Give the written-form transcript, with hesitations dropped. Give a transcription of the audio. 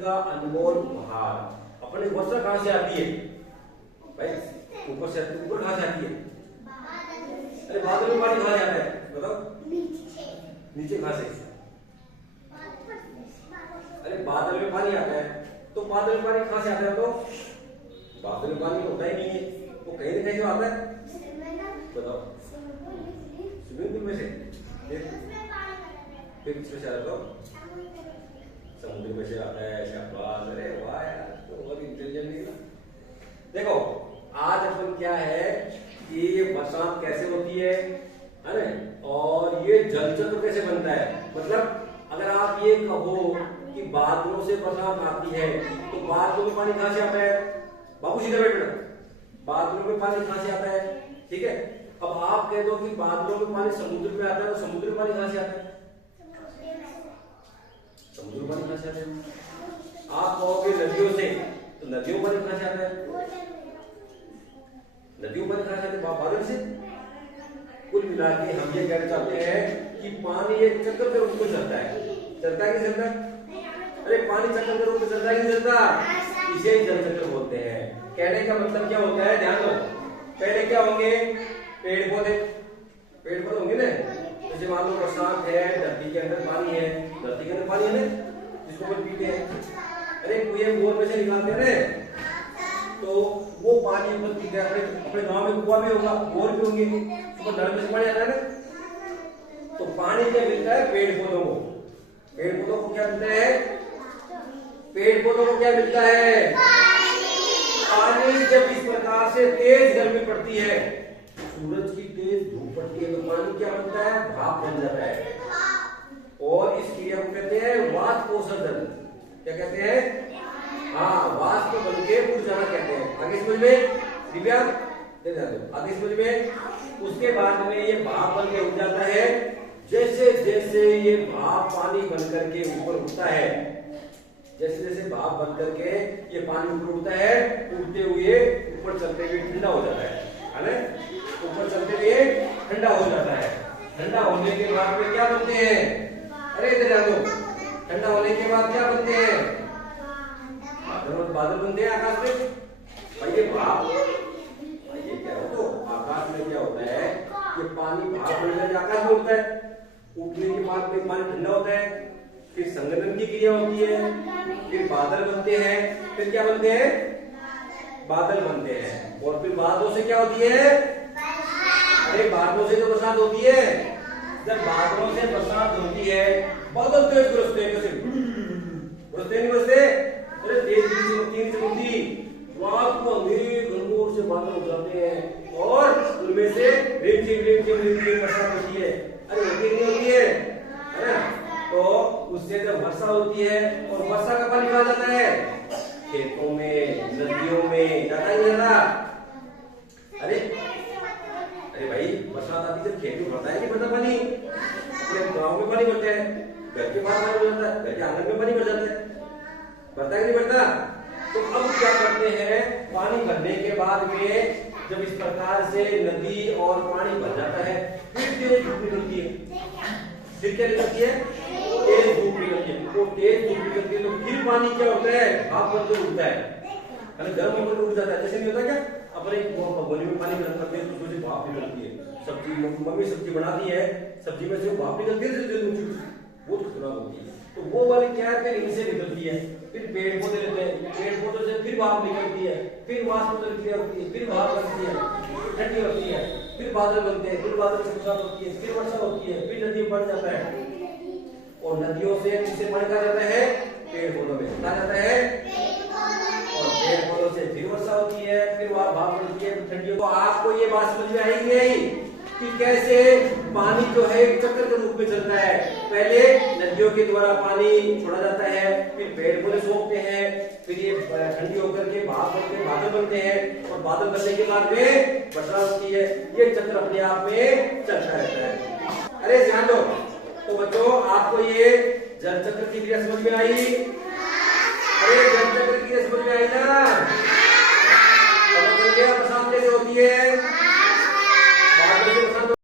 का अनमोल उपहार। अपनी वर्षा कहाँ से आती है भाई? ऊपर से, ऊपर कहाँ से आती है? अरे बादल में पानी कहाँ से आता है बताओ? नीचे कहाँ से? अरे बादल में पानी आता है, तो बादल में पानी कहाँ से आता है? तो बादल में पानी होता ही नहीं है, वो कहीं ना कहीं आता है। बताओ, स्विमिंग पूल में से? फिर किसमें से आता है? समुद्र में से आता है। शाबाश, अरे वाह यार, तो बहुत इंटेलिजेंट निकला। देखो आज अपन क्या है कि ये बरसात कैसे होती है ना, और ये जल चक्र कैसे बनता है। मतलब अगर आप ये कहो कि बादलों से बरसात आती है, तो बादलों में पानी कहाँ से आता है? बाबू सीधे बैठना, बादलों में पानी कहाँ से आता है? ठीक है, अब आप कह दो कि बादलों में पानी समुद्र में आता है, तो समुद्र में पानी कहाँ से आता है? समुद्र में पानी कहाँ से आता है? आप कहोगे नदियों से, तो नदियों में पानी कहाँ से आता है? नदियों में पानी कहाँ से आता है? बादल से। कुल मिला के हम ये कहना चाहते हैं कि पानी एक चक्र के रूप में चलता है। चलता है कि चलता है? अरे पानी चक्र के रूप में चलता है कि चलता? इसे ही जल चक्र बोलते हैं। कहने का मतलब क्या होता है, ध्यान दो। पहले क्या होंगे? पेड़ पौधे, पेड़ पौधे होंगे ना। जैसे मान लो बरसात है, धरती के अंदर पानी है, धरती के अंदर पानी है ना, जिसको अपन पीते हैं। अरे कुएं बोर में से निकालते हैं, तो वो पानी अपन पीते हैं। अपने गांव में कुआं भी होगा, बोर भी होंगे, तो नल में से पानी आता है ना। तो पानी क्या मिलता है? पेड़ पौधों को। पेड़ पौधों को क्या मिलता है? पेड़ पौधों को क्या मिलता है? पानी। जब इस प्रकार से तेज गर्मी पड़ती है, सूरज की तेज धूप पड़ती है, तो पानी क्या बनता है? भाप बन जाता है। और इस क्रिया को कहते हैं वाष्पोत्सर्जन। क्या कहते हैं? हाँ, वाष्प बन के उड़ जाना कहते हैं। आगे समझ में दिव्या? आगे समझ में। उसके बाद में ये भाप बन के उड़ जाता है। जैसे जैसे ये भाप पानी बन करके ऊपर उठता है, जैसे जैसे भाप बन करके ये पानी ऊपर उठता है, उड़ते हुए ऊपर चलते हुए ठंडा हो जाता है ना। ऊपर चलते हुए ठंडा हो जाता है। ठंडा होने के बाद में क्या बनते हैं? अरे इधर आ दो। ठंडा होने के बाद क्या बनते हैं? बादल बनते हैं आकाश में। भाई ये भाप, ये क्या हो, तो आकाश में क्या होता है? ये पानी भाप बनकर आकाश में उठता है। उठने के बाद में पानी ठंडा होता है, फिर संघनन की क्रिया होती है, फिर बादल बनते हैं। फिर क्या बनते हैं? बादल बनते हैं। और फिर बादलों से क्या होती है? अरे बादलों से तो बरसात होती है। जब बादलों से बरसात होती है, बादल तेज बरसते हैं। कैसे बरसते? नहीं बरसते? अरे तेज चमकती चमकती रात को अंधेरे घनघोर से बादल हो जाते हैं, और उनमें से रिमझिम बरसात होती है। अरे होती नहीं होती है ना? तो उससे जब वर्षा होती है, और वर्षा का पानी कहाँ जाता है? खेतों में, नदियों में जाता ही जाता। अरे भाई बरसात आती जब खेत में भरता है नहीं भरता पानी? गाँव में पानी भरता है, घर के बाहर पानी भर जाता है, घर के आंगन में पानी भर जाता है, भरता है नहीं भरता? तो अब क्या करते हैं? पानी भरने के बाद में जब इस प्रकार से नदी और पानी भर जाता है, फिर तेज धूप निकलती है। फिर क्या निकलती है? तेज धूप निकलती है। तो तेज धूप निकलती है, तो फिर पानी क्या होता है? भाप बनकर उठता है, गर्म होकर उठ जाता है। जैसे नहीं होता क्या? अपने भगोनी में पानी गर्म करते हैं, तो उसमें से भाप निकलती है। सब्जी, मम्मी सब्जी बनाती है, सब्जी में से भाप निकलती है, बहुत खतरनाक होती है। तो वो वाली क्या है? इनसे निकलती है। फिर पेड़ पौधे लेते हैं, पेड़ पौधे से फिर भाप निकलती है, फिर वाष्पोत्सर्जन क्रिया होती है, फिर भाप बनती है, ठंडी होती है, फिर बादल बनते हैं, फिर बादल से बरसात होती है, फिर वर्षा होती है, फिर नदी बढ़ जाता है। और नदियों से किससे पानी कहा जाता है? पेड़ पौधों में कहा जाता है। और पेड़ पौधों से फिर वर्षा होती है, फिर वहां भाप बनती है, ठंडी। तो आपको ये बात समझ में आई नहीं कि कैसे पानी जो है एक चक्र के रूप में चलता है? पहले नदियों के द्वारा पानी छोड़ा जाता है, फिर पेड़ पौधे सोखते हैं, फिर ये ठंडी होकर के भाप बनके बादल बनते हैं, और बादल बनने के बाद में वर्षा होती है। ये चक्र अपने आप में चलता रहता है। अरे ध्यान दो। तो बच्चों आपको ये जल चक्र की क्रिया समझ में आई? अरे जल चक्र की क्रिया समझ में आई ना? बरसात कैसे होती है?